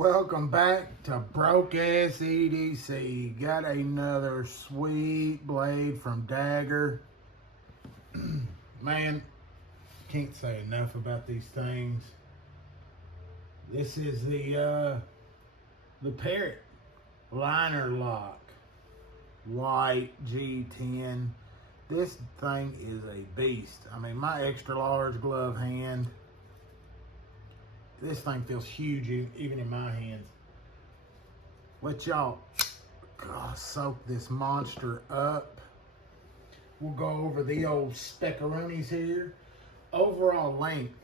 Welcome back to Broke Ass EDC. Got another sweet blade from Daggerr. Man, can't say enough about these things. This is the Parrot liner lock, white G10. This thing is a beast. I mean, my extra large glove hand, this thing feels huge even in my hands. Let y'all soak this monster up. We'll go over the old speckaroonies here. Overall length,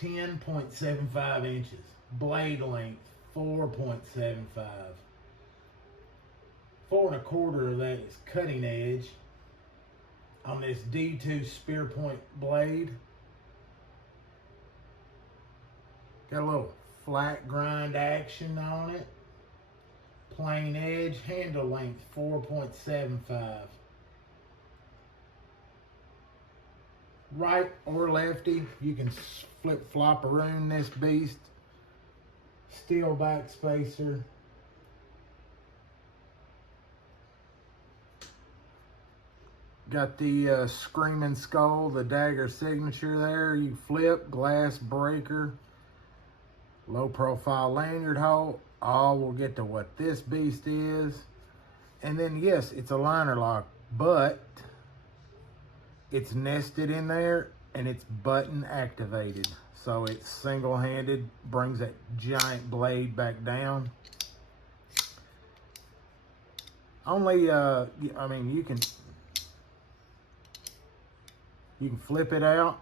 10.75 inches. Blade length, 4.75. 4 1/4 of that is cutting edge on this D2 spear point blade. Got a little flat grind action on it. Plain edge, handle length 4.75. Right or lefty, you can flip flop around this beast. Steel back spacer. Got the Screaming Skull, the Daggerr signature there. You flip, glass breaker. Low profile lanyard hole. All will get to what this beast is. And then yes, it's a liner lock, but it's nested in there and it's button activated. So it's single-handed, brings that giant blade back down. Only, I mean, you can flip it out,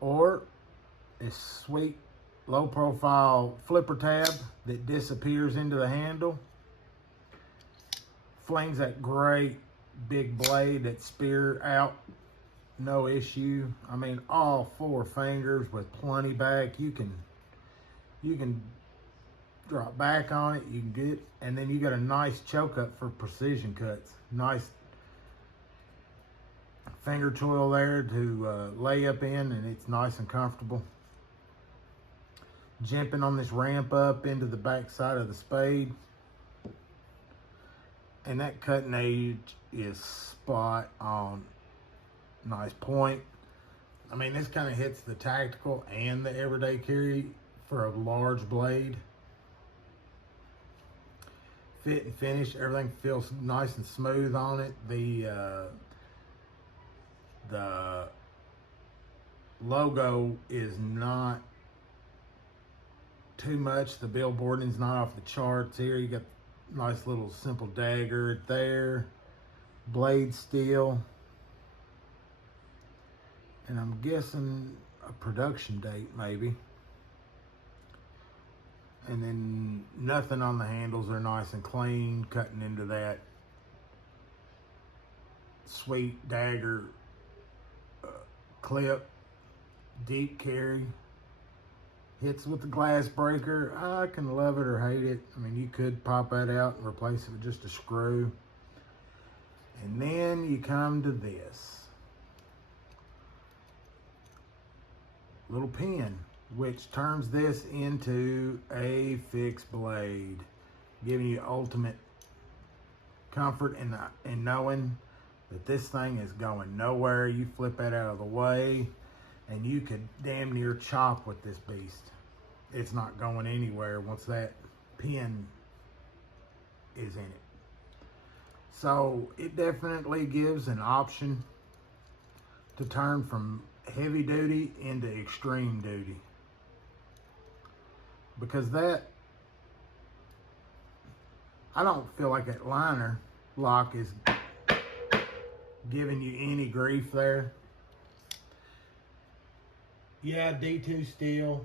or this sweet low profile flipper tab that disappears into the handle. Flings that great big blade, that spear out, no issue. I mean, all 4 fingers with plenty back. You can drop back on it, you can get, and then you got a nice choke up for precision cuts. Nice finger tool there to lay up in, and it's nice and comfortable. Jimping on this ramp up into the back side of the spade. And that cutting edge is spot on. Nice point. I mean, this kind of hits the tactical and the everyday carry for a large blade. Fit and finish, everything feels nice and smooth on it. The logo is not too much. The billboarding's not off the charts here. You got nice little simple Daggerr there. Blade steel. And I'm guessing a production date maybe. And then nothing on the handles. They're nice and clean, cutting into that sweet Daggerr clip. Deep carry. Hits with the glass breaker. I can love it or hate it. I mean, you could pop that out and replace it with just a screw. And then you come to this little pin, which turns this into a fixed blade, giving you ultimate comfort in knowing that this thing is going nowhere. You flip that out of the way, and you could damn near chop with this beast. It's not going anywhere once that pin is in it. So it definitely gives an option to turn from heavy duty into extreme duty. Because that, I don't feel like that liner lock is giving you any grief there. Yeah, D2 steel,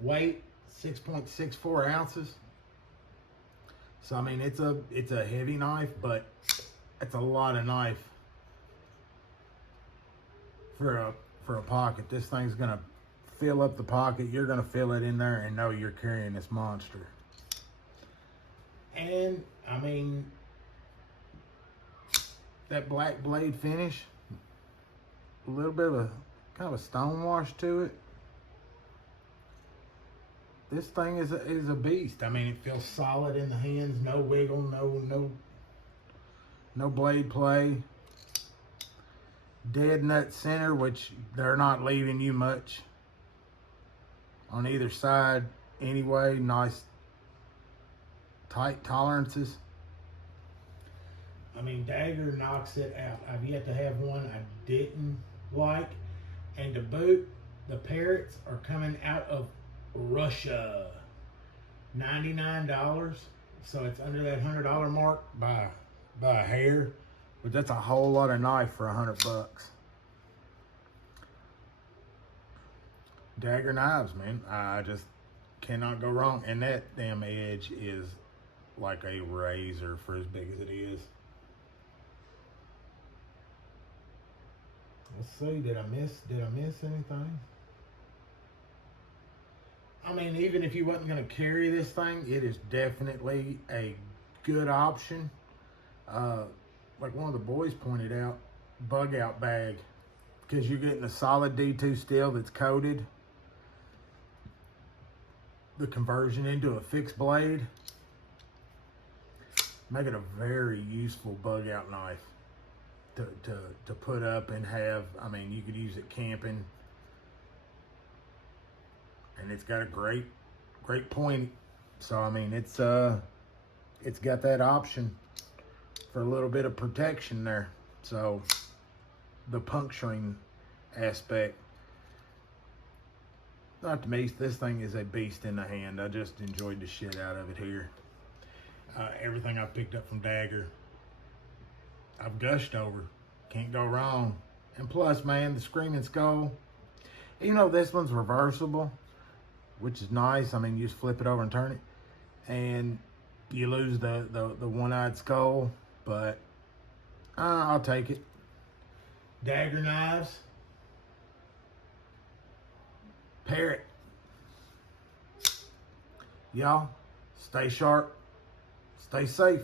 weight 6.64 ounces. So I mean, it's a heavy knife, but it's a lot of knife for a pocket. This thing's gonna fill up the pocket. You're gonna feel it in there and know you're carrying this monster. And I mean, that black blade finish, a little bit of a kind of a stone wash to it. this thing is a beast. I mean, it feels solid in the hands, no wiggle, no blade play. Dead nut center, which they're not leaving you much on either side anyway. Nice tight tolerances. I mean, Daggerr knocks it out. I've yet to have one I didn't like. And to boot, the Parrots are coming out of Russia. $99. So it's under that $100 mark by a hair. But that's a whole lot of knife for $100. Daggerr knives, man. I just cannot go wrong. And that damn edge is like a razor for as big as it is. Let's see, did I miss anything? I mean, even if you wasn't going to carry this thing, it is definitely a good option. Like one of the boys pointed out, bug out bag, because you're getting a solid D2 steel that's coated. The conversion into a fixed blade, make it a very useful bug out knife to put up and have. I mean, you could use it camping, and it's got a great point. So I mean, it's got that option for a little bit of protection there. So the puncturing aspect, not to me, this thing is a beast in the hand. I just enjoyed the shit out of it here. Everything I picked up from Daggerr, I've gushed over. Can't go wrong. And plus, man, the Screaming Skull, you know, this one's reversible, which is nice. I mean, you just flip it over and turn it, and you lose the one-eyed skull, but I'll take it. Daggerr knives, Parrot. Y'all, stay sharp, stay safe.